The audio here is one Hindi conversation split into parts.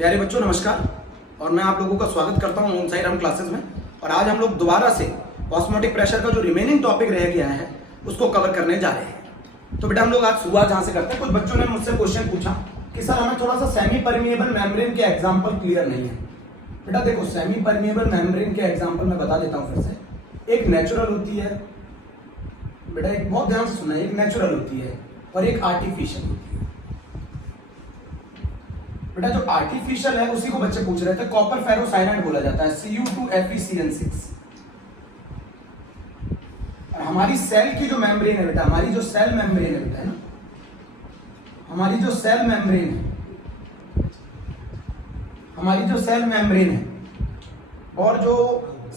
प्यारे बच्चों नमस्कार, और मैं आप लोगों का स्वागत करता हूं ओम साई राम क्लासेस में। और आज हम लोग दोबारा से ऑस्मोटिक प्रेशर का जो रिमेनिंग टॉपिक रह गया है उसको कवर करने जा रहे हैं। तो बेटा हम लोग आज शुरुआत जहां से करते हैं। कुछ बच्चों ने मुझसे क्वेश्चन पूछा कि सर हमें थोड़ा सा सेमी परमिएबल मेम्ब्रेन के एग्जाम्पल क्लियर नहीं है। बेटा देखो, सेमी परमिएबल मेम्ब्रेन के एग्जाम्पल मैं बता देता हूँ फिर से। एक नेचुरल होती है बेटा, एक बहुत ध्यान से सुनना, एक नेचुरल होती है और एक आर्टिफिशियल होती है। बेटा जो आर्टिफिशियल है उसी को बच्चे पूछ रहे थे, कॉपर फेरोसाइनाइड बोला जाता है, Cu2FeCN6। और हमारी सेल की जो मेम्ब्रेन है बेटा, हमारी जो सेल मेम्ब्रेन है बेटा, हमारी जो सेल मेम्ब्रेन है और जो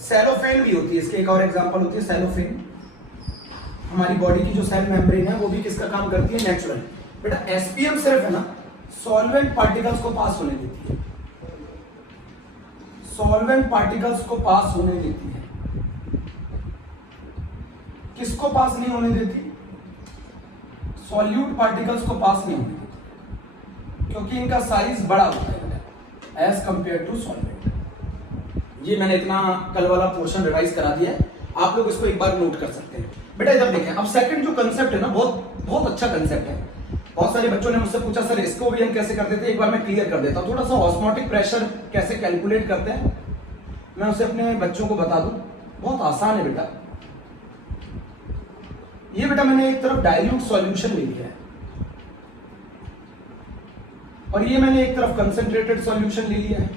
सेलोफेन भी होती है, इसके एक और एग्जांपल होती है सेलोफेन। हमारी बॉडी की जो सेल मेम्ब्रेन है वो भी किसका काम करती है? नेचुरल। बेटा एसपीएम सिर्फ है ना सॉल्वेंट पार्टिकल्स को पास होने देती है, सॉल्वेंट पार्टिकल्स को पास होने देती है। किसको पास नहीं होने देती? सॉल्यूट पार्टिकल्स को पास नहीं होने देती, क्योंकि इनका साइज बड़ा होता है एज कंपेयर टू सॉल्वेंट। ये मैंने इतना कल वाला पोर्शन रिवाइज करा दिया है, आप लोग इसको एक बार नोट कर सकते हैं। बेटा इधर देखें, अब सेकंड जो कंसेप्ट है ना, बहुत अच्छा कंसेप्ट है। बहुत सारे बच्चों ने मुझसे पूछा सर इसको भी हम कैसे करते थे, एक बार मैं क्लियर कर देता हूं। थोड़ा सा ऑस्मोटिक प्रेशर कैसे कैलकुलेट करते हैं मैं उसे अपने बच्चों को बता दूं। बहुत आसान है बेटा। ये बेटा मैंने एक तरफ डाइल्यूट सॉल्यूशन ले लिया है और ये मैंने एक तरफ कंसंट्रेटेड सॉल्यूशन ले लिया है।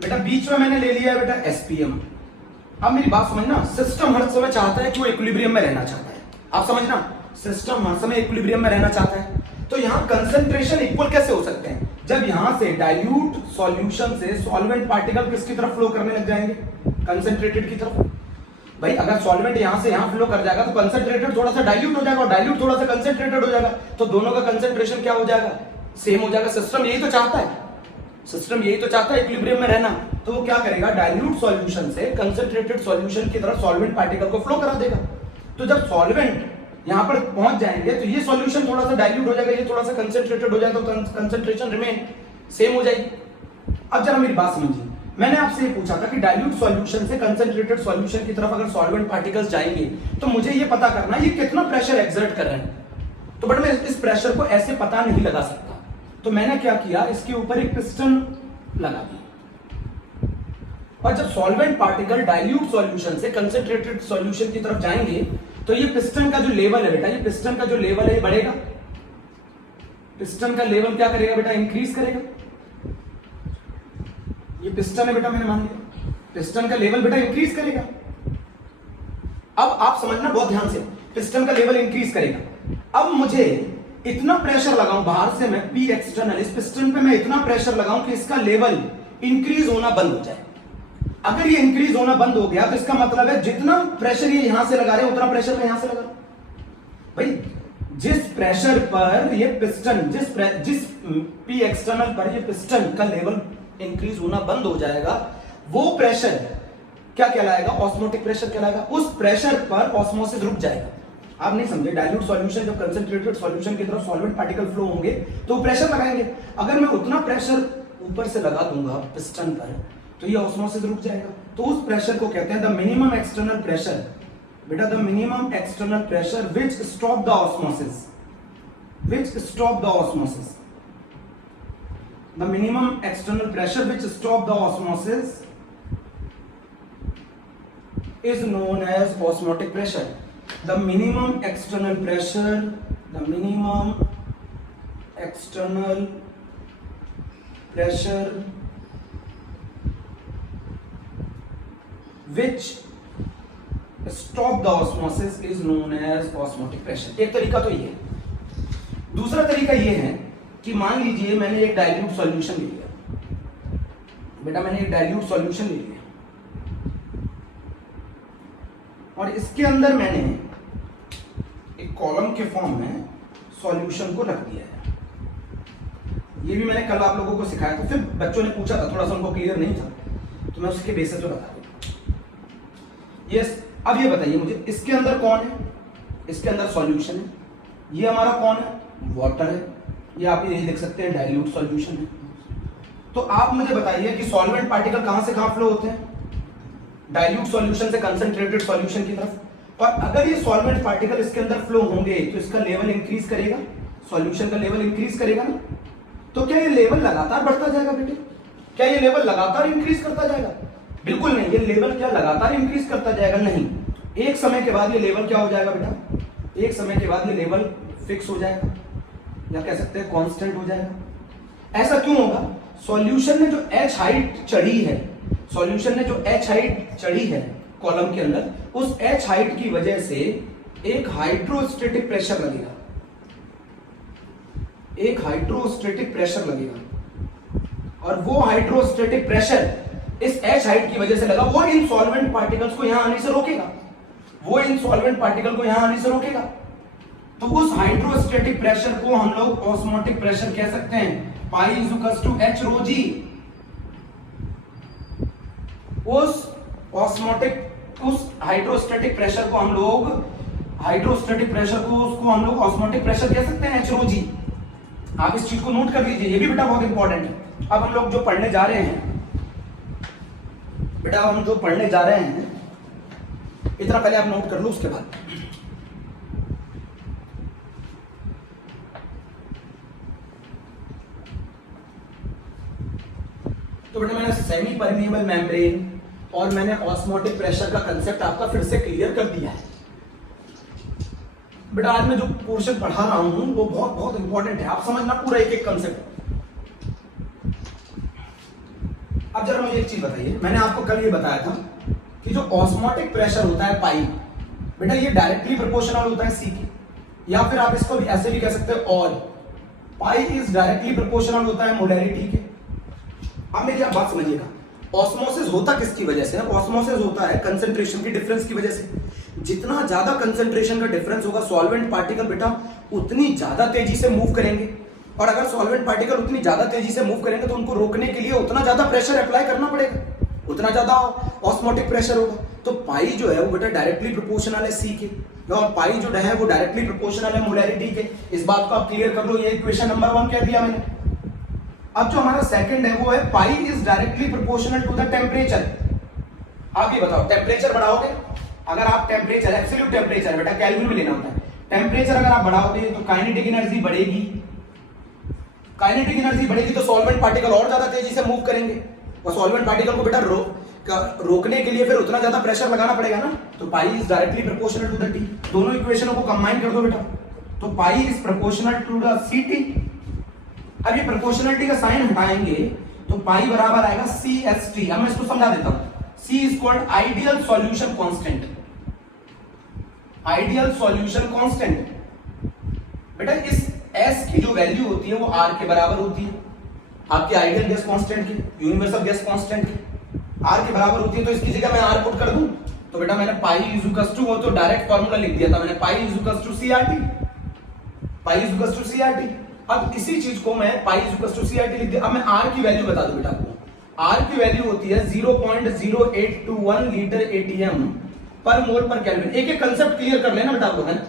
बेटा बीच में मैंने ले लिया है बेटा एसपीएम। अब मेरी बात समझना, सिस्टम हर समय चाहता है कि वो इक्विलिब्रियम में रहना चाहता है। आप समझना, सिस्टम हर समय इक्विलिब्रियम में रहना चाहता है। तो यहां कंसंट्रेशन इक्वल कैसे हो सकते हैं? जब यहां से डाइल्यूट सॉल्यूशन से सॉल्वेंट पार्टिकल किसकी तरफ फ्लो करने लग जाएंगे? कंसंट्रेटेड की तरफ। भाई अगर सॉल्वेंट यहां से यहां फ्लो कर जाएगा तो कंसंट्रेटेड थोड़ा सा डाइल्यूट हो जाएगा और डाइल्यूट थोड़ा सा कंसंट्रेटेड हो जाएगा, तो दोनों का कंसंट्रेशन क्या हो जाएगा? सेम हो जाएगा। सिस्टम यही तो चाहता है, सिस्टम यही तो चाहता है इक्विलिब्रियम में रहना। तो वो क्या करेगा? डाइल्यूट सॉल्यूशन से कंसंट्रेटेड सॉल्यूशन की तरफ सॉल्वेंट पार्टिकल को फ्लो करा देगा। तो जब सॉल्वेंट यहां पर पहुंच जाएंगे तो ये सॉल्यूशन थोड़ा सा डाइल्यूट हो जाएगा, ये थोड़ा सा कंसंट्रेटेड हो जाएगा, तो कंसंट्रेशन रिमेन सेम हो जाएगी। अब जरा मेरी बात समझिए, मैंने आपसे ये पूछा था कि डाइल्यूट सॉल्यूशन से कंसंट्रेटेड सॉल्यूशन की तरफ अगर सॉल्वेंट पार्टिकल्स जाएंगे तो मुझे ये पता करना है ये कितना प्रेशर एक्सर्ट कर रहे हैं। तो बट मैं इस प्रेशर को ऐसे पता नहीं लगा सकता, तो मैंने क्या किया, इसके ऊपर एक पिस्टन लगा दिया। और जब सॉल्वेंट पार्टिकल डाइल्यूट सॉल्यूशन से कंसंट्रेटेड सॉल्यूशन की तरफ जाएंगे तो ये पिस्टन का जो लेवल है बेटा, ये पिस्टन का जो लेवल है ये बढ़ेगा। पिस्टन का लेवल क्या करेगा बेटा? इंक्रीज करेगा। ये पिस्टन है बेटा, मैंने मान लिया पिस्टन का लेवल बेटा इंक्रीज करेगा। अब आप समझना बहुत ध्यान से, पिस्टन का लेवल इंक्रीज करेगा। अब मुझे इतना प्रेशर लगाऊं बाहर से, मैं पी एक्सटर्नल इस पिस्टन पे मैं इतना प्रेशर लगाऊं कि इसका लेवल इंक्रीज होना बंद हो जाए। अगर ये इंक्रीज होना बंद हो गया तो इसका मतलब है जितना प्रेशर ये यहां से लगा रहे हैं उतना प्रेशर मैं यहां से लगा रहा हूं। भाई जिस प्रेशर पर ये पिस्टन, जिस पी एक्सटर्नल पर ये पिस्टन का लेवल इंक्रीज होना बंद हो जाएगा, वो प्रेशर क्या कहलाएगा? ऑस्मोटिक प्रेशर कहलाएगा। उस प्रेशर पर ऑस्मोसिस रुक जाएगा। आप नहीं समझे, डाइल्यूट सॉल्यूशन जब कंसंट्रेटेड सॉल्यूशन की तरफ सॉल्वेंट पार्टिकल फ्लो होंगे तो प्रेशर लगाएंगे। अगर मैं उतना प्रेशर ऊपर से लगा दूंगा पिस्टन पर तो ये ऑस्मोसिस रुक जाएगा। तो उस प्रेशर को कहते हैं द मिनिमम एक्सटर्नल प्रेशर। बेटा the minimum external pressure which stop the osmosis, which stop the osmosis. The minimum external pressure which stop the osmosis is known as osmotic pressure. The minimum external pressure, the minimum external pressure which stop the osmosis is known as osmotic pressure. एक तरीका तो ये है। दूसरा तरीका ये है कि मान लीजिए मैंने एक डाइल्यूट सॉल्यूशन ले लिया। बेटा मैंने एक डाइल्यूट सॉल्यूशन ले लिया और इसके अंदर मैंने एक कॉलम के फॉर्म में सॉल्यूशन को रख दिया है। ये भी मैंने कल आप लोगों को सिखाया था, फिर बच्चों ने पूछा था, थोड़ा सा उनको क्लियर नहीं था तो मैं उसके बेसिस पे बता दूं। यस, अब ये बताइए मुझे, इसके अंदर कौन है? इसके अंदर सॉल्यूशन है। ये हमारा कौन है? वाटर है। ये आप ये लिख सकते हैं डाइल्यूट सॉल्यूशन है। तो आप मुझे बताइए कि सॉल्वेंट पार्टिकल कहां से कहां फ्लो होते हैं? डाइल्यूट सॉल्यूशन से कंसंट्रेटेड सॉल्यूशन की तरफ। और अगर ये सॉल्वेंट पार्टिकल इसके अंदर फ्लो होंगे तो इसका लेवल इंक्रीज करेगा, सॉल्यूशन का लेवल इंक्रीज करेगा ना। तो क्या ये लेवल लगातार बढ़ता जाएगा बेटे? क्या ये लेवल लगातार इंक्रीज करता जाएगा? बिल्कुल नहीं। ये लेवल क्या लगातार इंक्रीज करता जाएगा? नहीं। एक समय के बाद ये लेवल क्या हो जाएगा बेटा? एक समय के बाद ये लेवल फिक्स हो जाएगा, या कह सकते हैं कांस्टेंट हो जाएगा। ऐसा क्यों होगा? सॉल्यूशन ने जो एच हाइट चढ़ी है, सॉल्यूशन ने जो एच हाइट चढ़ी है कॉलम के अंदर, उस एच हाइट की वजह से एक हाइड्रोस्टेटिक प्रेशर लगेगा, एक हाइड्रोस्टेटिक प्रेशर लगेगा। और वो हाइड्रोस्टेटिक प्रेशर इस एच हाइट की वजह से लगा, वो इन सॉल्वेंट पार्टिकल्स को यहां आने से रोकेगा, वो इन सॉल्वेंट पार्टिकल को यहां आने से रोकेगा। तो उस हाइड्रोस्टेटिक प्रेशर को हम लोग ऑस्मोटिक प्रेशर कह सकते हैं, pi is equals to H rho G. उस ऑस्मोटिक, उस हाइड्रोस्टेटिक प्रेशर को हम लोग, हाइड्रोस्टेटिक प्रेशर को उसको हम लोग ऑस्मोटिक प्रेशर कह सकते हैं, एच रो जी। आप इस चीज को नोट कर लीजिए, ये भी बेटा बहुत इंपॉर्टेंट है। अब हम लोग जो पढ़ने जा रहे हैं बेटा, हम जो पढ़ने जा रहे हैं, इतना पहले आप नोट कर लो, उसके बाद तो बेटा मैंने सेमी परमिएबल मेम्ब्रेन और मैंने ऑस्मोटिक प्रेशर का कंसेप्ट आपका फिर से क्लियर कर दिया है। बेटा आज मैं जो पोर्शन पढ़ा रहा हूं वो बहुत बहुत इंपॉर्टेंट है, आप समझना पूरा एक एक कंसेप्ट। अब जरा मुझे एक चीज बताइए, मैंने आपको कल ये बताया था कि जो ऑस्मोटिक प्रेशर होता है पाई, बेटा ये डायरेक्टली प्रोपोर्शनल होता है सी के, या फिर आप इसको भी ऐसे भी कह सकते हैं, और पाई इज डायरेक्टली प्रोपोर्शनल होता है मोलैरिटी के। अब मेरी आप बात समझिएगा, ऑस्मोसिस होता किसकी वजह से? ऑस्मोसिस होता है कंसंट्रेशन की डिफरेंस की वजह से। जितना ज्यादा कंसंट्रेशन का डिफरेंस होगा, सॉल्वेंट पार्टिकल बेटा उतनी ज्यादा तेजी से मूव करेंगे, और अगर सॉल्वेंट पार्टिकल उतनी ज्यादा तेजी से मूव करेंगे तो उनको रोकने के लिए उतना ज्यादा प्रेशर अप्लाई करना पड़ेगा, उतना ज्यादा ऑस्मोटिक प्रेशर होगा। तो पाई जो है वो बेटा डायरेक्टली प्रोपोर्शनल है सी के, और पाई जो है वो डायरेक्टली प्रोपोर्शनल है मोलैरिटी के। इस बात को आप क्लियर कर लो, ये इक्वेशन नंबर 1 कह दिया मैंने। अब जो हमारा सेकंड है वो है pi is directly proportional to the temperature. आप ये बताओ, टेम्परेचर बढ़ाओगे, अगर आप टेम्परेचर, एब्सोल्यूट टेम्परेचर बेटा केल्विन में लेना होता है, टेम्परेचर अगर आप बढ़ाओगे तो काइनेटिक एनर्जी बढ़ेगी, काइनेटिक एनर्जी बढ़ेगी तो सॉल्वेंट पार्टिकल और ज्यादा तेजी से मूव करेंगे, और सॉल्वेंट पार्टिकल को बेटा रोकने के लिए फिर उतना ज्यादा प्रेशर लगाना पड़ेगा ना। तो pi is directly proportional to the T. दोनों इक्वेशनों को कंबाइन कर दो बेटा, तो pi is proportional to the C T. अब ये प्रोपोर्शनलिटी का साइन हटाएंगे तो पाई बराबर आएगा सी एस टी। अब मैं इसको समझा देता हूं, C is called ideal solution constant, ideal solution constant. बेटा इस एस की जो वैल्यू होती है वो आर के बराबर होती है, आपके आइडियल गैस कांस्टेंट की, यूनिवर्सल गैस कांस्टेंट की आर के बराबर होती है। तो इसकी जगह मैं आर पुट कर दूं तो बेटा मैंने पाई इज इक्वल्स टू, वो तो डायरेक्ट फार्मूला लिख दिया था मैंने, pi is equals to CRT, pi is equals to CRT. अब इसी चीज को मैं pi is equals to CRT लिख दिया। अब मैं आर की वैल्यू बता दूं बेटा आपको, आर की वैल्यू होती है 0.0821 लीटर एटीएम पर मोल पर केल्विन। एक एक कंसेप्ट क्लियर कर लेना बेटा आप लोग, है ना।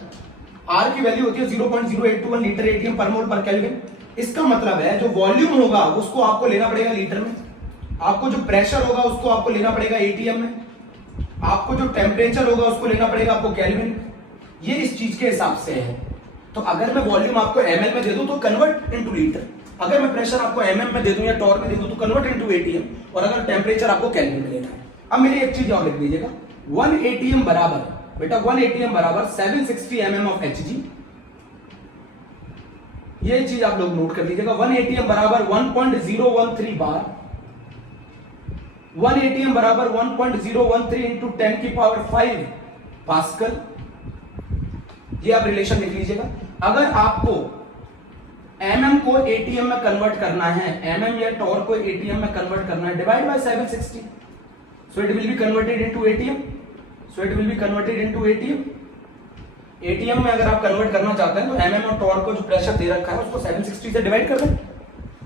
आर की वैल्यू होती है 0.0821 लीटर एटीएम पर मोल पर केल्विन। इसका मतलब है जो वॉल्यूम होगा उसको आपको लेना पड़ेगा लीटर में, आपको जो प्रेशर होगा उसको आपको लेना पड़ेगा एटीएम में, आपको जो टेम्परेचर होगा उसको लेना पड़ेगा आपको केल्विन। ये इस चीज के हिसाब से है। तो अगर मैं वॉल्यूम आपको एमएल में दे दूं तो कन्वर्ट इनटू लीटर, अगर मैं प्रेशर आपको एमएम में दे दूं या टॉर में दे दूं तो कन्वर्ट इनटू एटीएम, और अगर टेम्परेचर आपको केल्विन में लेना है। अब मेरी एक चीज और लिख दीजिएगा, 1 एटीएम बराबर बेटा 1 एटीएम बराबर 760 mm ऑफ Hg। ये चीज आप लोग नोट कर लीजिएगा, 1 एटीएम बराबर 1.013 बार, 1 एटीएम बराबर 1.013 इंटू 10 की पावर 5 पास्कल। ये आप रिलेशन लिख लीजिएगा। अगर आपको एमएम को एटीएम में कन्वर्ट करना है, एमएम या टॉर को एटीएम में कन्वर्ट करना है, divide by 760, so it will be converted into ATM, so it will be converted into ATM. ATM में अगर आप कन्वर्ट करना चाहते हैं तो एमएम और टॉर को जो प्रेशर दे रखा है उसको 760 से डिवाइड कर दें।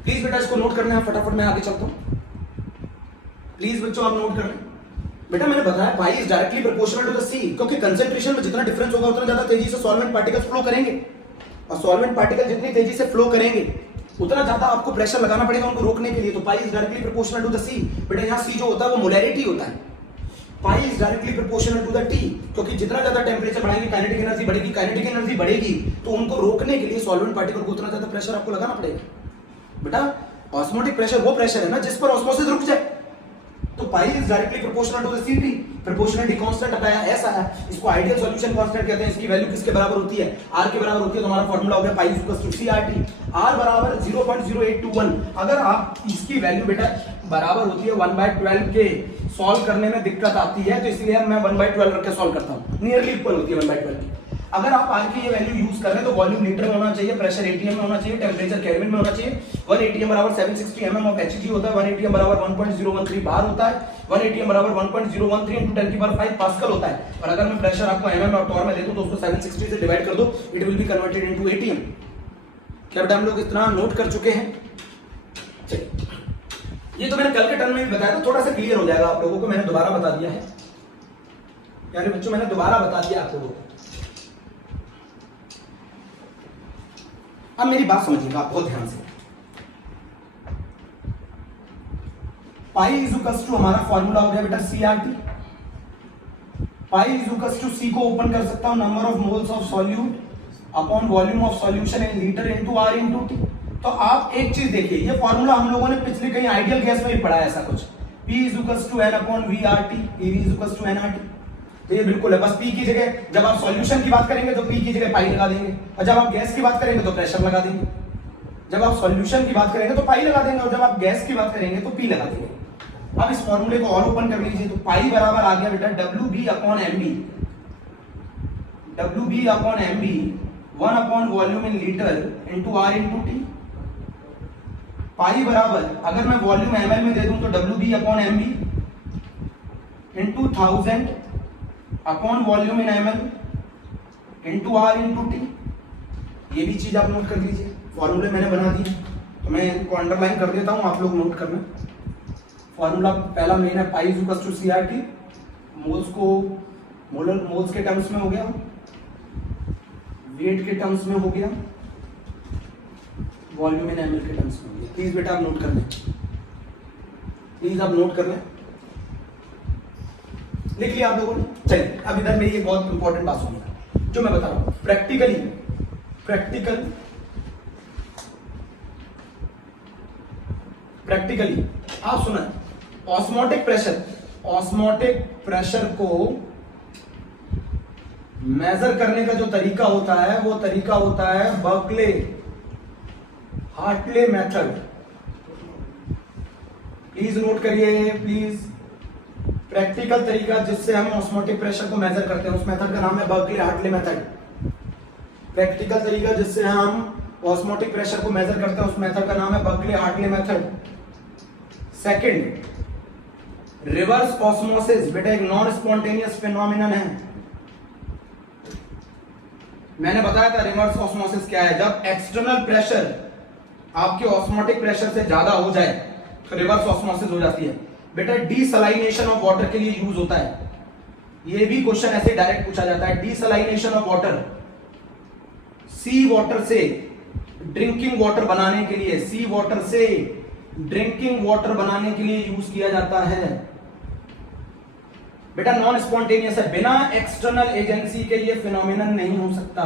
प्लीज बेटा इसको नोट करना है, फटाफट मैं आगे चलता हूं, प्लीज बच्चों आप नोट कर लें। बेटा मैंने बताया pi is directly proportional to the C, क्योंकि कंसंट्रेशन में जितना डिफरेंस होगा उतना ज्यादा तेजी से सॉल्वेंट पार्टिकल्स फ्लो करेंगे। और सॉल्वेंट पार्टिकल जितनी तेजी से फ्लो करेंगे उतना ज्यादा आपको प्रेशर लगाना पड़ेगा उनको रोकने के लिए। तो pi is directly proportional to the C. बेटा यहाँ सी जो होता है वो मोलैरिटी होता है, pi is directly proportional to the T, क्योंकि जितना ज्यादा टेंपरेचर बढ़ाएंगे काइनेटिक एनर्जी बढ़ेगी, काइनेटिक एनर्जी बढ़ेगी तो उनको रोकने के लिए सॉल्वेंट पार्टिकल को उतना ज्यादा प्रेशर आपको लगाना पड़ेगा। बेटा ऑस्मोटिक प्रेशर वो प्रेशर है ना जिस पर ऑस्मोसिस रुक जाए, तो pi is directly proportional to the CT. Proportionality constant बताया ऐसा है, इसको आइडियल सॉल्यूशन कांस्टेंट कहते हैं। इसकी वैल्यू किसके बराबर होती है? आर के बराबर होती है। तो हमारा फार्मूला हो गया pi equals to CRT, R बराबर 0.0821। अगर आप इसकी वैल्यू बेटा बराबर होती है 1/12 के, सॉल्व करने में दिक्कत आती है तो इसलिए मैं 1/12 रख के सॉल्व करता हूं, नियरली इक्वल होती है 1/12 की। अगर आप आर की ये वैल्यू यूज कर रहे हैं तो वॉल्यूम लीटर में होना चाहिए, प्रेशर एटीएम में होना चाहिए, टेंपरेचर केल्विन में होना चाहिए। 1 एटीएम बराबर 760 mm ऑफ Hg होता है, 1 एटीएम बराबर 1.013 बार होता है, 1 एटीएम बराबर 1.013 into 10⁵ पास्कल होता है। और अगर मैं प्रेशर आपको mm और टॉर में दे दूं तो उसको 760 से डिवाइड कर दो, it will be converted into ATM. क्या बेटा हम लोग इतना नोट कर चुके हैं? चलिए, ये तो मैंने कल के टर्म में भी बताया था, थोड़ा सा क्लियर हो जाएगा आप लोगों को। मैंने दोबारा बता दिया है, यानी बच्चों मैंने दोबारा बता दिया आप लोगों को। अब मेरी बात समझिएगा आप बहुत ध्यान से। पाई इज इक्वल्स टू हमारा फॉर्मूला हो गया बेटा CRT. Pi is equals to C को ओपन कर सकता हूं number of moles of solute upon volume of solution in litre into R into T. तो आप एक चीज देखिए, ये फॉर्मूला हम लोगों ने पिछले कहीं आइडियल गैस में भी पढ़ा है ऐसा कुछ। P is equals to n upon VRT, PV is equals to nRT। तो ये बिल्कुल है, बस P की जगह जब आप सॉल्यूशन की बात करेंगे तो P की जगह पाई लगा देंगे, और जब आप गैस की बात करेंगे तो प्रेशर लगा देंगे। जब आप सॉल्यूशन की बात करेंगे तो पाई लगा देंगे, और जब आप गैस की बात करेंगे तो P लगा देंगे। अब इस फॉर्मूले को और ओपन कर लीजिए, तो पाई बराबर आ गया बेटा WB upon MB, WB upon MB 1 upon volume इन litre into R into T। पाई बराबर अगर मैं वॉल्यूम ml में दे दूं तो WB upon MB into 1000 upon volume in ml into R into T। ये भी चीज आप नोट कर लीजिए, फॉर्मूले मैंने बना दिए तो मैं इनको अंडरलाइन कर देता हूं, आप लोग नोट करना। फॉर्मूला पहला मेन है pi is equal to CRT, moles को मोल्स के टर्म्स में हो गया, वेट के टर्म्स में हो गया, वॉल्यूम इन ml के टर्म्स में हो गया। प्लीज बेटा आप नोट कर लें, प्लीज आप नोट कर लें, लिख लिया आप लोगों ने? चलिए अब इधर मेरी एक बहुत इंपॉर्टेंट बात सुनिएगा जो मैं बता रहा हूं। प्रैक्टिकली आप सुना, ऑस्मोटिक प्रेशर को मेजर करने का जो तरीका होता है वो तरीका होता है Berkeley Hartley method. Please note करिए, प्लीज। प्रैक्टिकल तरीका जिससे हम ऑस्मोटिक प्रेशर को मेजर करते हैं उस मेथड का नाम है बर्कले हार्टले मेथड। प्रैक्टिकल तरीका जिससे हम ऑस्मोटिक प्रेशर को मेजर करते हैं उस मेथड का नाम है Berkeley Hartley method. Second, reverse osmosis बेटा एक नॉन स्पॉन्टेनियस फिनोमिनन है। मैंने बताया था रिवर्स ऑस्मोसिस क्या है, जब एक्सटर्नल प्रेशर आपके ऑस्मोटिक प्रेशर से ज्यादा हो जाए तो रिवर्स ऑस्मोसिस हो जाती है। बेटा डीसलाइनेशन ऑफ वाटर के लिए यूज होता है, ये भी क्वेश्चन ऐसे डायरेक्ट पूछा जाता है। डीसलाइनेशन ऑफ वाटर, सी वाटर से ड्रिंकिंग वाटर बनाने के लिए, सी वाटर से ड्रिंकिंग वाटर बनाने के लिए यूज किया जाता है। बेटा नॉन स्पॉन्टेनियस है, बिना एक्सटर्नल एजेंसी के ये फिनोमिनन नहीं हो सकता,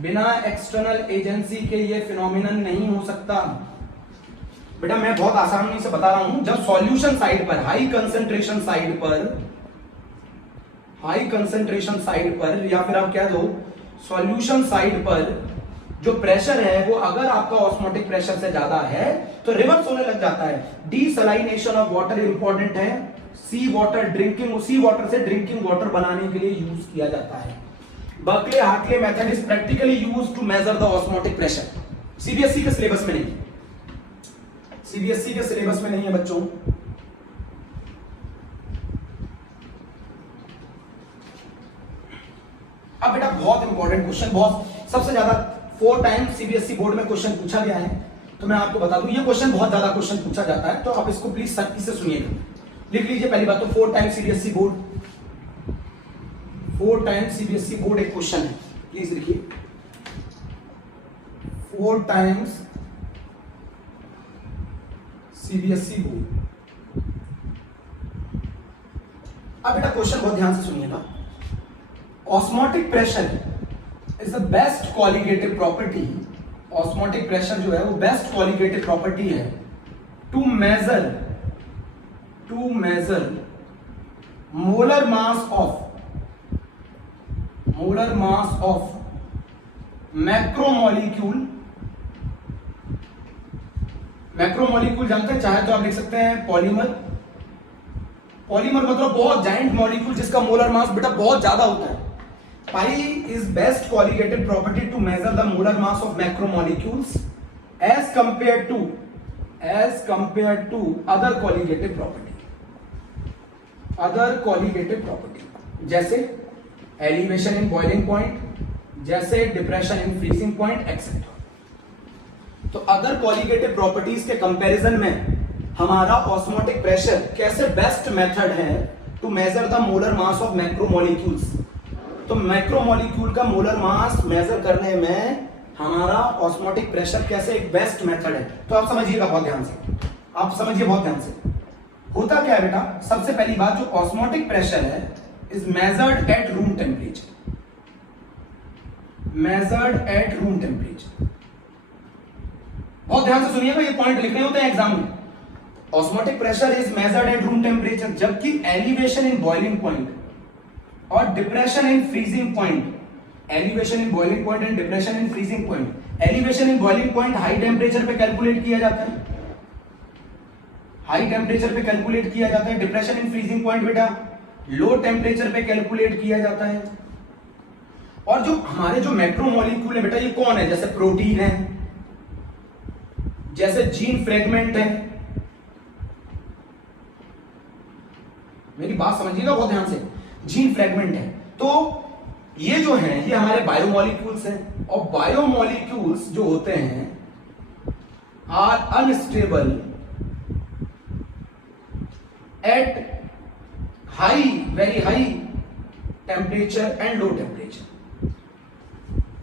बिना एक्सटर्नल एजेंसी के ये फिनोमिनन नहीं हो सकता। बेटा मैं बहुत आसानी से बता रहा हूं, जब सॉल्यूशन साइड पर हाई कंसंट्रेशन साइड पर या फिर आप कह दो सॉल्यूशन साइड पर जो प्रेशर है वो अगर आपका ऑस्मोटिक प्रेशर से ज्यादा है तो रिवर्स होने लग जाता है। डीसलाइनेशन ऑफ वाटर इंपॉर्टेंट है, सी वाटर से ड्रिंकिंग वाटर बनाने के लिए यूज किया जाता है। Berkeley Hartley method is practically used to measure the osmotic pressure. CBSE के सिलेबस में नहीं, सीबीएसई के सिलेबस में नहीं है बच्चों। अब बेटा बहुत इंपॉर्टेंट क्वेश्चन, बहुत सबसे ज्यादा 4 टाइम्स सीबीएसई बोर्ड में क्वेश्चन पूछा गया है, तो मैं आपको बता दूं ये क्वेश्चन बहुत ज्यादा क्वेश्चन पूछा जाता है, तो आप इसको प्लीज सख्ती से सुनिएगा। लिख लीजिए पहली बात तो 4 times CBSE board, 4 times CBSE board एक क्वेश्चन है, प्लीज लिखिए 4 times CBSE बोर्ड। अब बेटा क्वेश्चन बहुत ध्यान से सुनिएगा। Osmotic pressure is the best colligative property. Osmotic pressure जो है वो बेस्ट कोलिगेटिव प्रॉपर्टी है to measure molar mass of macromolecule. Macromolecule जानते हैं, चाहे तो आप लिख सकते हैं पॉलीमर। पॉलीमर मतलब बहुत जाइंट मॉलिक्यूल जिसका मोलर मास बेटा बहुत ज्यादा होता है। Pi is best colligative property to measure the molar mass of macromolecules as compare to other colligative property जैसे एलिवेशन इन बॉइलिंग पॉइंट, जैसे depression in freezing point etcetera. तो अदर कोलिगेटिव प्रॉपर्टीज के कंपैरिजन में हमारा ऑस्मोटिक प्रेशर कैसे बेस्ट मेथड है to measure the molar mass of macromolecules. तो मैक्रोमोलिक्यूल का मोलर मास मेजर करने में हमारा ऑस्मोटिक प्रेशर कैसे एक बेस्ट मेथड है। तो आप समझिएगा बहुत ध्यान से, आप समझिए बहुत ध्यान से। होता क्या है बेटा, सबसे पहली बात, जो ऑस्मोटिक प्रेशर है is measured at room temperature. बहुत ध्यान से सुनिएगा, ये पॉइंट लिखने होते हैं एग्जाम में। Osmotic pressure is measured at room temperature, जबकि एलिवेशन इन बॉइलिंग पॉइंट और depression in freezing point, elevation in boiling point and depression in freezing point. Elevation in boiling point high temperature पे कैलकुलेट किया जाता है, डिप्रेशन इन फ्रीजिंग पॉइंट बेटा लो टेम्परेचर पे कैलकुलेट किया जाता है। और जो हमारे जो मैक्रोमोलिक्यूल है बेटा, ये कौन है, जैसे प्रोटीन है, जैसे जीन फ्रेगमेंट है। मेरी बात समझिएगा बहुत ध्यान से, जीन फ्रेगमेंट है। तो ये जो है ये हमारे बायोमोलिक्यूल्स हैं, और बायोमोलिक्यूल्स जो होते हैं are unstable at very high temperature and low temperature.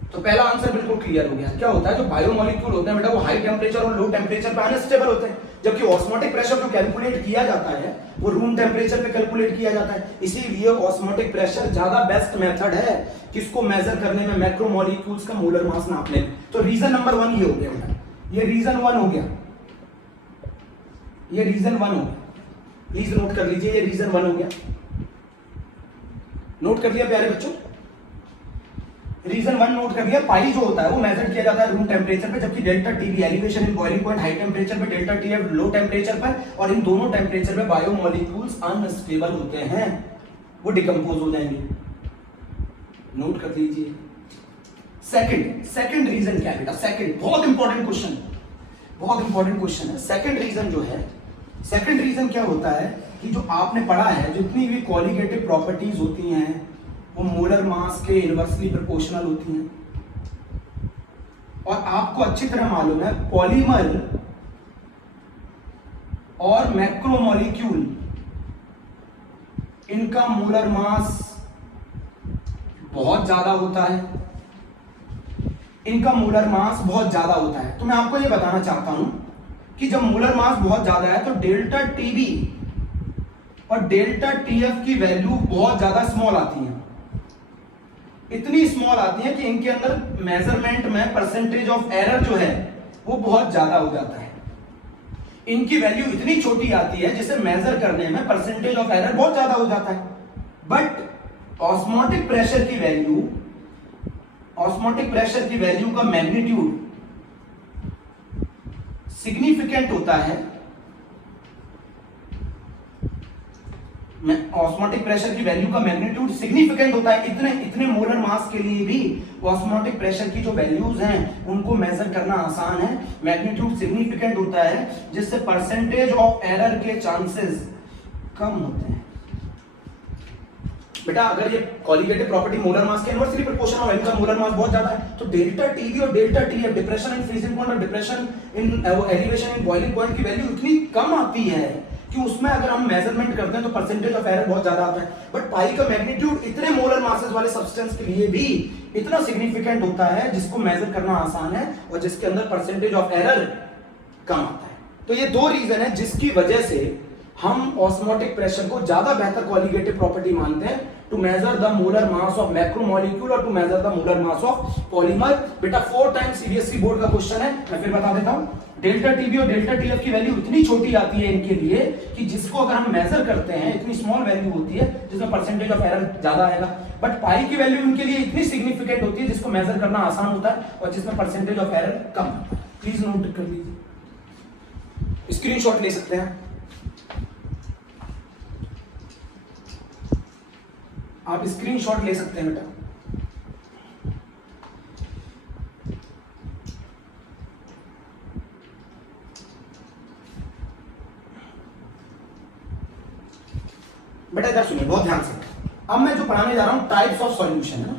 तो पहला आंसर बिल्कुल क्लियर हो गया। क्या होता है, जो बायोमोलिक्यूल होते हैं बेटा वो हाई टेम्परेचर और लो टेम्परेचर पे अनस्टेबल होते हैं, जबकि ऑस्मोटिक प्रेशर जो कैलकुलेट किया जाता है वो रूम टेम्परेचर पे कैलकुलेट किया जाता है। इसीलिए ऑस्मोटिक प्रेशर ज्यादा बेस्ट मेथड है किसको मेजर करने में, मैक्रोमोलिक्यूल्स का मोलर मास नापने में। तो रीजन नंबर 1 ये हो गया बेटा, ये रीजन 1 हो गया, ये रीजन 1 हो गया। प्लीज नोट कर लीजिए, ये रीजन 1 हो गया। नोट कर लिया प्यारे बच्चों, रीजन 1 नोट कर लिया। पाई जो होता है वो मेजर किया जाता है रूम टेम्परेचर पे, जबकि delta TV elevation in boiling point high temperature पे, डेल्टा टीएफ लो टेम्परेचर पर। और इन दोनों टेम्परेचर पे बायोमोलिक्यूल्स अनस्टेबल होते हैं, वो डिकम्पोज हो जाएंगे। नोट कर लीजिए। सेकंड रीजन क्या है बेटा, सेकंड बहुत इंपॉर्टेंट क्वेश्चन है। सेकंड रीजन जो है, सेकंड रीजन क्या होता है कि जो आपने पढ़ा है, जितनी भी कोलिगेटिव प्रॉपर्टीज होती हैं वो मोलर मास के इनवर्सली प्रोपोर्शनल होती हैं। और आपको अच्छी तरह मालूम है पॉलीमर और मैक्रोमोलिक्यूल इनका मोलर मास बहुत ज्यादा होता है, तो मैं आपको यह बताना चाहता हूं कि जब मोलर मास बहुत ज्यादा है तो डेल्टा टीबी और डेल्टा टीएफ की वैल्यू बहुत ज्यादा स्मॉल आती है। इतनी स्मॉल आती है कि इनके अंदर मेजरमेंट में परसेंटेज ऑफ एरर जो है वो बहुत ज्यादा हो जाता है। इनकी वैल्यू इतनी छोटी आती है जिसे मेजर करने में परसेंटेज ऑफ एरर बहुत ज्यादा हो जाता है। बट ऑस्मोटिक प्रेशर की वैल्यू का मैग्नीट्यूड सिग्निफिकेंट होता है। ऑस्मोटिक प्रेशर की वैल्यू का मैग्नीट्यूड सिग्निफिकेंट होता है। इतने मोलर मास के लिए भी ऑस्मोटिक प्रेशर की जो वैल्यूज हैं उनको मेजर करना आसान है। मैग्नीट्यूड सिग्निफिकेंट होता है जिससे परसेंटेज ऑफ एरर के चांसेस कम होते हैं। बेटा अगर ये कोलिगेटिव प्रॉपर्टी मोलर मास के इनवर्सली प्रोपोर्शनल है, इनका मोलर मास बहुत ज्यादा है, तो डेल्टा टीवी और delta TF, depression in freezing point और depression in elevation in boiling point की वैल्यू इतनी कम आती है कि उसमें अगर हम मेजरमेंट करते हैं तो परसेंटेज ऑफ एरर बहुत ज्यादा आता है, बट पाई का मैग्नीट्यूड इतने मोलर मासेस वाले सब्सटेंस के लिए भी इतना सिग्निफिकेंट होता है जिसको मेजर करना आसान है और जिसके अंदर परसेंटेज ऑफ एरर कम आता है। तो ये दो रीजन है जिसकी वजह से हम ऑस्मोटिक प्रेशर को ज्यादा बेहतर कोलिगेटिव प्रॉपर्टी मानते हैं to measure the molar mass of macromolecule और to measure the molar mass of polymer. बेटा 4 टाइम्स सीबीएसई बोर्ड का क्वेश्चन है, मैं फिर बता देता हूं। डेल्टा टीबी और डेल्टा टीएफ की वैल्यू इतनी छोटी आती है इनके लिए कि जिसको अगर हम मेजर करते हैं इतनी स्मॉल वैल्यू होती है जिसमें परसेंटेज ऑफ एरर ज्यादा आएगा, बट पाई की वैल्यू इनके लिए इतनी सिग्निफिकेंट होती है जिसको मेजर करना आसान होता है और जिसमें परसेंटेज ऑफ एरर कम होता है। प्लीज नोट कर लीजिए, स्क्रीनशॉट ले सकते हैं आप, स्क्रीनशॉट ले सकते हैं बेटा। बेटा इधर सुनिए बहुत ध्यान से। अब मैं जो पढ़ाने जा रहा हूं टाइप्स ऑफ सॉल्यूशन है ना,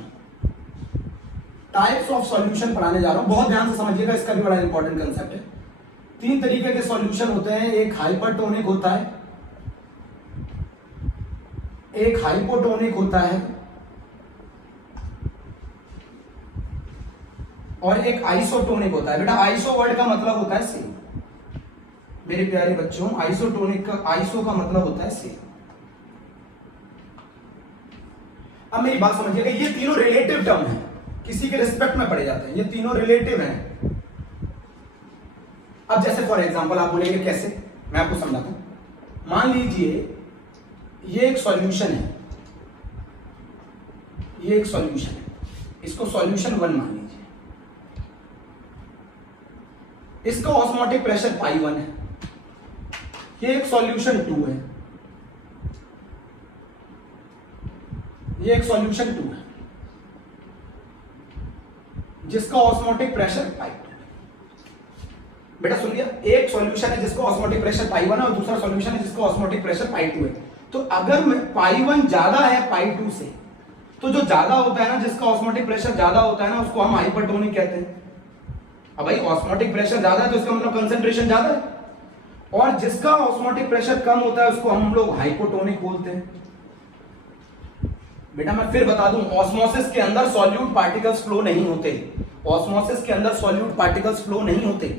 टाइप्स ऑफ सॉल्यूशन पढ़ाने जा रहा हूं, बहुत ध्यान से समझिएगा, इसका भी बड़ा इंपॉर्टेंट कंसेप्ट है। 3 तरीके के सॉल्यूशन होते हैं, एक हाइपरटोनिक होता है, एक हाइपोटोनिक होता है और एक आइसोटोनिक होता है। बेटा आइसो वर्ड का मतलब होता है सेम, मेरे प्यारे बच्चों, आइसोटोनिक का आइसो का मतलब होता है सेम। अब मेरी बात समझिएगा, ये तीनों रिलेटिव टर्म है, किसी के रिस्पेक्ट में पढ़े जाते हैं, ये तीनों रिलेटिव हैं। अब जैसे फॉर एग्जांपल आप बोलेंगे कैसे, मैं आपको समझाता हूं। मान लीजिए ये एक सॉल्यूशन है, ये एक सॉल्यूशन है, इसको सॉल्यूशन 1 मान लीजिए, इसका ऑस्मोटिक प्रेशर पाई 1 है, ये एक सॉल्यूशन 2 है, ये एक सॉल्यूशन 2 है जिसका ऑस्मोटिक प्रेशर पाई 2 है। बेटा सुन लिया, एक सॉल्यूशन है जिसका ऑस्मोटिक प्रेशर पाई 1 है और दूसरा सॉल्यूशन है जिसका ऑस्मोटिक प्रेशर पाई 2 है। तो अगर पाई 1 ज्यादा है पाई 2 से, तो जो ज्यादा होता है ना, जिसका ऑस्मोटिक प्रेशर ज्यादा होता है ना, उसको हम हाइपरटोनिक कहते हैं। अब भाई ऑस्मोटिक प्रेशर ज्यादा है तो इसका मतलब कंसंट्रेशन ज्यादा है, और जिसका ऑस्मोटिक प्रेशर कम होता है उसको हम लोग हाइपोटोनिक बोलते हैं। बेटा मैं फिर बता दूं, ऑस्मोसिस के अंदर सॉल्यूट पार्टिकल्स फ्लो नहीं होते, ऑस्मोसिस के अंदर सॉल्यूट पार्टिकल्स फ्लो नहीं होते।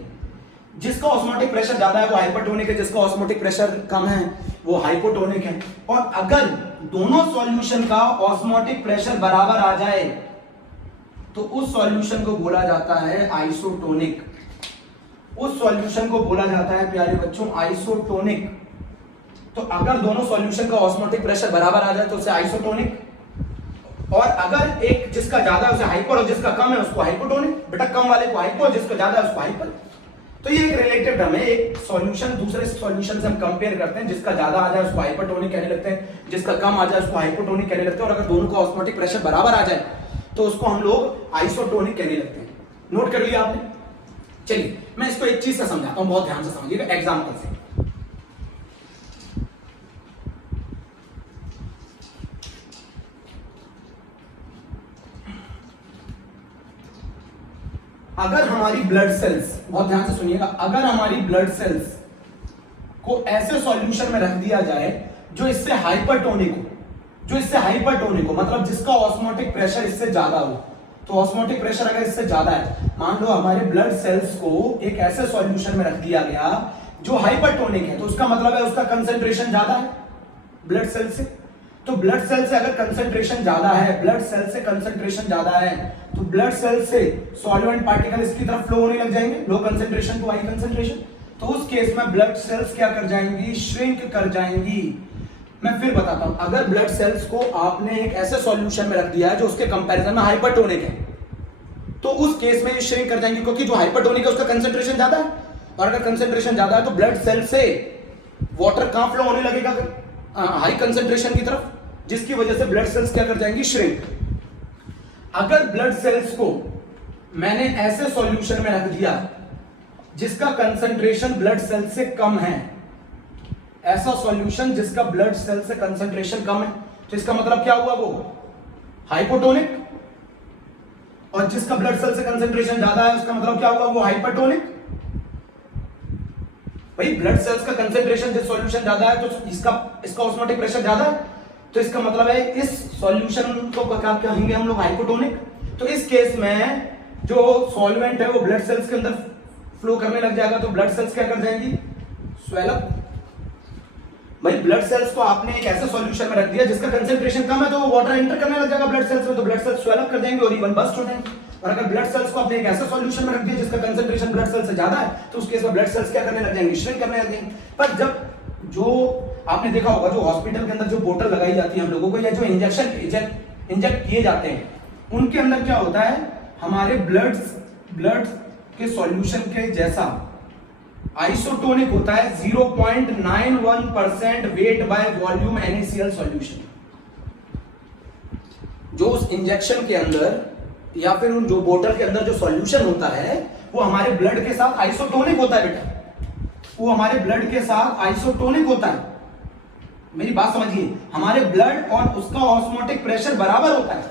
जिसका ऑस्मोटिक प्रेशर ज्यादा है वो हाइपरटोनिक है, जिसका ऑस्मोटिक प्रेशर कम है वो हाइपोटोनिक है। और अगर दोनों सॉल्यूशन का ऑस्मोटिक प्रेशर बराबर आ जाए तो उस सॉल्यूशन को बोला जाता है आइसोटोनिक, उस सॉल्यूशन को बोला जाता है प्यारे बच्चों आइसोटोनिक। तो अगर दोनों सॉल्यूशन का ऑस्मोटिक प्रेशर बराबर आ जाए तो उसे आइसोटोनिक, और अगर एक जिसका ज्यादा है उसे हाइपर और जिसका कम है उसको हाइपोटोनिक। बेटा कम वाले को हाइपर, जिसका ज्यादा है उसको हाइपर। तो ये एक रिलेटिव टर्म है, एक सॉल्यूशन दूसरे सॉल्यूशन से हम कंपेयर करते हैं, जिसका ज्यादा आ जाए उसको हाइपरटोनिक कहने लगते हैं, जिसका कम आ जाए उसको हाइपोटोनिक कहने लगते हैं, और अगर दोनों का ऑस्मोटिक प्रेशर बराबर आ जाए तो उसको हम लोग आइसोटोनिक कहने लगते हैं। नोट कर लिया आपने? चलिए मैं इसको एक चीज से समझाता हूं, बहुत ध्यान से समझिएगा एग्जांपल से। अगर हमारी ब्लड सेल्स, बहुत ध्यान से सुनिएगा, अगर हमारी ब्लड सेल्स को ऐसे सॉल्यूशन में रख दिया जाए जो इससे हाइपरटोनिक हो, जो इससे हाइपरटोनिक हो मतलब जिसका ऑस्मोटिक प्रेशर इससे ज्यादा हो, तो ऑस्मोटिक प्रेशर अगर इससे ज्यादा है, मान लो हमारे ब्लड सेल्स को एक ऐसे सॉल्यूशन में रख दिया गया जो हाइपरटोनिक है, तो उसका मतलब है उसका कंसंट्रेशन ज्यादा है ब्लड सेल से। तो ब्लड सेल से अगर कंसंट्रेशन ज्यादा है, ब्लड सेल से कंसंट्रेशन ज्यादा है, तो ब्लड सेल से सॉल्वेंट पार्टिकल इसकी तरफ फ्लो होने लग जाएंगे, low concentration to high concentration. तो उस केस में ब्लड सेल्स क्या कर जाएंगी? श्रिंक कर जाएंगी। मैं फिर बताता हूं, अगर ब्लड सेल्स को आपने एक ऐसे सॉल्यूशन में रख दिया है जो उसके कंपैरिजन में हाइपरटोनिक है, तो उस केस में ये श्रिंक कर जाएंगे, क्योंकि जो हाइपरटोनिक है उसका कंसंट्रेशन ज्यादा है, और अगर कंसंट्रेशन ज्यादा है तो ब्लड सेल से वाटर कहां फ्लो होने लगेगा? हाई कंसंट्रेशन की तरफ, जिसकी वजह से ब्लड सेल्स क्या कर जाएंगी? श्रिंक। अगर ब्लड सेल्स को मैंने ऐसे सॉल्यूशन में रख दिया जिसका कंसंट्रेशन ब्लड सेल से कम है, ऐसा सॉल्यूशन जिसका ब्लड सेल से कंसंट्रेशन कम है, तो इसका मतलब क्या हुआ? वो हाइपोटोनिक। और जिसका ब्लड सेल से कंसंट्रेशन ज्यादा है उसका मतलब क्या हुआ? वो हाइपरटोनिक। भाई ब्लड सेल्स का कंसेंट्रेशन जब सॉल्यूशन ज्यादा है तो इसका ऑस्मोटिक प्रेशर ज्यादा है, तो इसका मतलब है इस सॉल्यूशन को क्या कहेंगे हम लोग, हाइपोटोनिक। तो इस केस में जो सॉल्वेंट है वो ब्लड सेल्स के अंदर फ्लो करने लग जाएगा, तो ब्लड सेल्स क्या कर जाएंगी, स्वेल अप। भाई ब्लड सेल्स को आपने एक ऐसे सॉल्यूशन में रख दिया जिसका कंसेंट्रेशन कम है, तो वो वाटर एंटर करने लग जाएगा ब्लड सेल्स में, तो ब्लड सेल्स स्वेल अप कर जाएंगे और इवन बस्ट हो जाएंगे। और अगर ब्लड सेल्स को आपने एक ऐसे सॉल्यूशन में रख दिया जिसका कंसेंट्रेशन ब्लड सेल्स से ज्यादा है, तो उस केस में ब्लड सेल्स क्या करने लग जाएंगे, श्रिंक करने लग जाएंगे। पर जब जो आपने देखा होगा जो हॉस्पिटल के अंदर जो बोतल लगाई जाती है हम लोगों को, या जो इंजेक्ट किए जाते हैं, उनके अंदर क्या होता है, हमारे ब्लड के सॉल्यूशन के जैसा आइसोटोनिक होता है 0.91% weight by volume NaCl solution. जो उस इंजेक्शन के अंदर या फिर उन जो बोतल के अंदर जो सॉल्यूशन होता है वो हमारे ब्लड के साथ आइसोटोनिक होता है बेटा, वो हमारे ब्लड के साथ आइसोटोनिक होता है। मेरी बात समझिए, हमारे ब्लड और उसका ऑस्मोटिक प्रेशर बराबर होता है,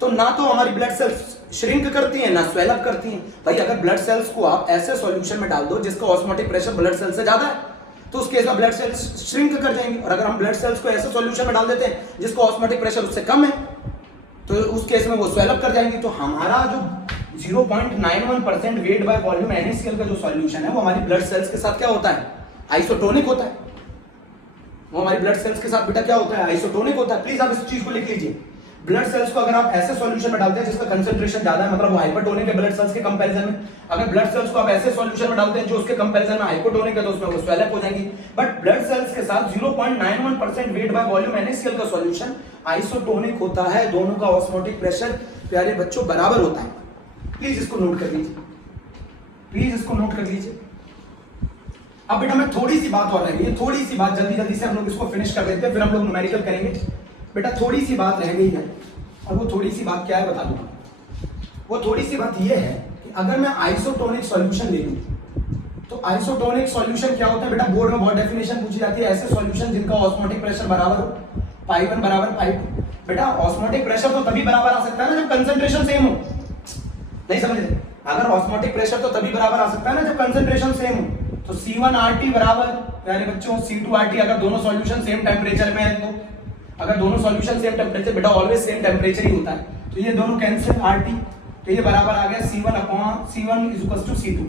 तो ना तो हमारी ब्लड सेल्स श्रिंक करती हैं ना स्वेल अप करती हैं। भाई अगर ब्लड सेल्स को आप ऐसे सॉल्यूशन में डाल दो जिसका ऑस्मोटिक प्रेशर ब्लड सेल्स से ज्यादा है, तो उस केस में ब्लड सेल्स श्रिंक कर जाएंगे। और अगर हम ब्लड सेल्स को ऐसे सॉल्यूशन में डाल देते हैं जिसका ऑस्मोटिक प्रेशर उससे कम है, तो उस केस में वो स्वेल अप कर जाएंगे। तो हमारा जो 0.91% वेट बाय वॉल्यूम NaCl का जो सॉल्यूशन है वो हमारी ब्लड सेल्स के साथ क्या होता है, आइसोटोनिक होता है। वो हमारी ब्लड सेल्स के साथ बेटा क्या होता है, आइसोटोनिक होता है। प्लीज आप इस चीज को लिख लीजिए। ब्लड सेल्स को अगर आप ऐसे सॉल्यूशन में डालते हैं जिसका कंसेंट्रेशन ज्यादा है, मतलब वो हाइपरटोनिक है ब्लड सेल्स के कंपैरिजन में। अगर ब्लड सेल्स को आप ऐसे सॉल्यूशन में डालते हैं जो उसके कंपैरिजन में हाइपोटोनिक है, तो उसमें वो स्वेल अप हो जाएंगी। बट ब्लड सेल्स के साथ 0.91% वेट बाय वॉल्यूम NaCl का सॉल्यूशन आइसोटोनिक होता है। दोनों का ऑस्मोटिक प्रेशर प्यारे बच्चों बराबर होता है। प्लीज इसको नोट कर लीजिए, प्लीज इसको नोट कर लीजिए। अब बेटा मैं थोड़ी सी बात और रह गई है, थोड़ी सी बात जल्दी से हम लोग इसको फिनिश कर देते हैं, फिर हम लोग न्यूमेरिकल करेंगे। बेटा थोड़ी सी बात रह गई है, और वो थोड़ी सी बात क्या है बता दूंगा। वो थोड़ी सी बात ये है कि अगर मैं आइसोटोनिक सॉल्यूशन ले लूं, तो आइसोटोनिक सॉल्यूशन क्या होता है बेटा, बोर्ड में बहुत डेफिनेशन पूछी जाती है, ऐसे सॉल्यूशन जिनका ऑस्मोटिक प्रेशर बराबर हो, π1 बराबर π2। बेटा ऑस्मोटिक प्रेशर तो तभी बराबर आ सकता है ना जब कंसेंट्रेशन सेम हो, नहीं समझ रहे? अगर ऑस्मोटिक प्रेशर तो तभी बराबर आ सकता है ना जब कंसेंट्रेशन सेम हो। तो C1RT बराबर प्यारे बच्चों C2RT, अगर दोनों सॉल्यूशन सेम टेम्परेचर में है, तो अगर दोनों सॉल्यूशन सेम टेम्परेचर, बेटा ऑलवेज सेम टेम्परेचर ही होता है, तो ये दोनों कैंसिल RT, तो ये बराबर आ गया C1 is equal to C2।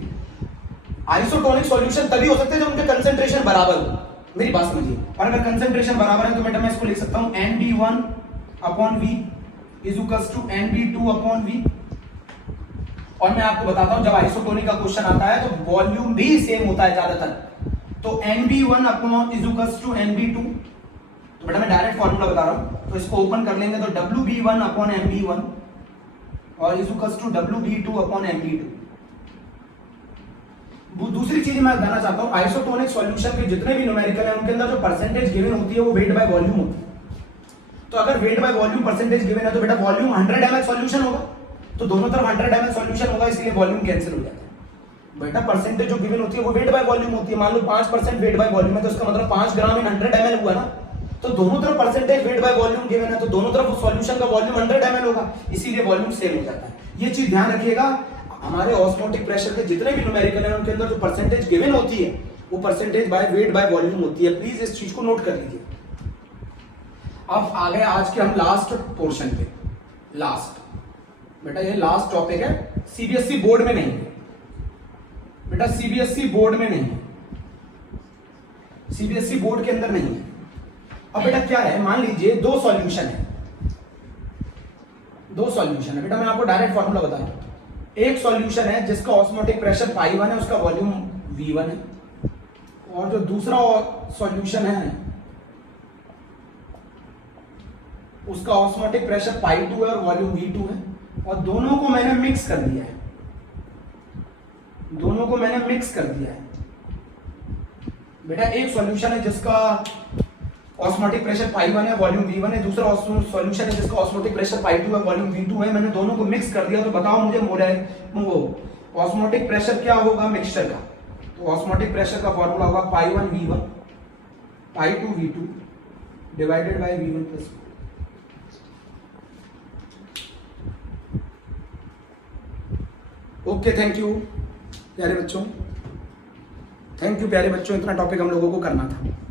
Isotonic solution तभी हो सकते हैं जब उनके कंसेंट्रेशन बराबर हो। मेरी बात समझिए। और अगर कंसेंट्रेशन बराबर है तो बेटा मैं इसको लिख सकता हूं NB1/V is equal to NB2/V। और मैं आपको बताता हूं जब आइसोटोनिक का क्वेश्चन आता है तो वॉल्यूम भी सेम होता है ज्यादातर, तो NB1 is equal to NB2। तो बेटा मैं डायरेक्ट फॉर्मूला बता रहा हूं, तो इसको ओपन कर लेंगे तो WB1/MB1 और इज इक्वल टू WB2/MB2। दूसरी चीज मैं बताना चाहता हूं, आइसोटोनिक सॉल्यूशन के जितने भी न्यूमेरिकल है उनके अंदर जो परसेंटेज गिवन होती है वो वेट बाय वॉल्यूम होती है। तो अगर weight by volume percentage given है तो बेटा वॉल्यूम 100 ml सॉल्यूशन होगा, तो दोनों तरफ 100 ml सॉल्यूशन होगा, इसलिए वॉल्यूम कैंसिल हो जाता है। बेटा परसेंटेज जो गिवन होती है वो वेट बाय वॉल्यूम होती है। मान लो 5% वेट बाय वॉल्यूम है, तो इसका मतलब 5 ग्राम इन 100 ml हुआ ना, तो दोनों तरफ percentage weight by volume given है, तो दोनों तरफ उस सॉल्यूशन का वॉल्यूम 100 ml होगा, इसीलिए वॉल्यूम सेम हो जाता है। ये चीज ध्यान रखिएगा। हमारे ऑस्मोटिक प्रेशर के जितने भी न्यूमेरिकल हैं उनके अंदर जो परसेंटेज गिवन होती है वो percentage by weight by volume होती है। प्लीज इस चीज को नोट कर लीजिए। अब आ गए आज के हम लास्ट पोर्शन पे। लास्ट बेटा ये लास्ट टॉपिक है, सीबीएसई बोर्ड में नहीं है बेटा, सीबीएसई बोर्ड में नहीं है, सीबीएसई बोर्ड के अंदर नहीं है। अब बेटा क्या है, मान लीजिए दो सॉल्यूशन है बेटा, मैं आपको डायरेक्ट फॉर्मूला बता रहा हूं। एक सॉल्यूशन है जिसका ऑस्मोटिक प्रेशर π1 है, उसका वॉल्यूम V1 है, और जो दूसरा सॉल्यूशन है उसका ऑस्मोटिक प्रेशर π2 है और वॉल्यूम V2 है, और दोनों को मैंने मिक्स कर दिया है, बेटा एक सॉल्यूशन है जिसका ऑस्मोटिक प्रेशर π1 है, वॉल्यूम V1 है, दूसरा सॉल्यूशन है जिसका ऑस्मोटिक प्रेशर π2 है, वॉल्यूम V2 है। मैंने दोनों को मिक्स कर दिया, तो बताओ मुझे ऑस्मोटिक प्रेशर क्या होगा मिक्सचर का। तो ऑस्मोटिक प्रेशर का फॉर्मूला होगा π1 V1 π2 V2 divided by V1 plus. Okay, thank you प्यारे बच्चों। थैंक यू प्यारे बच्चों, इतना टॉपिक हम लोगों को करना था।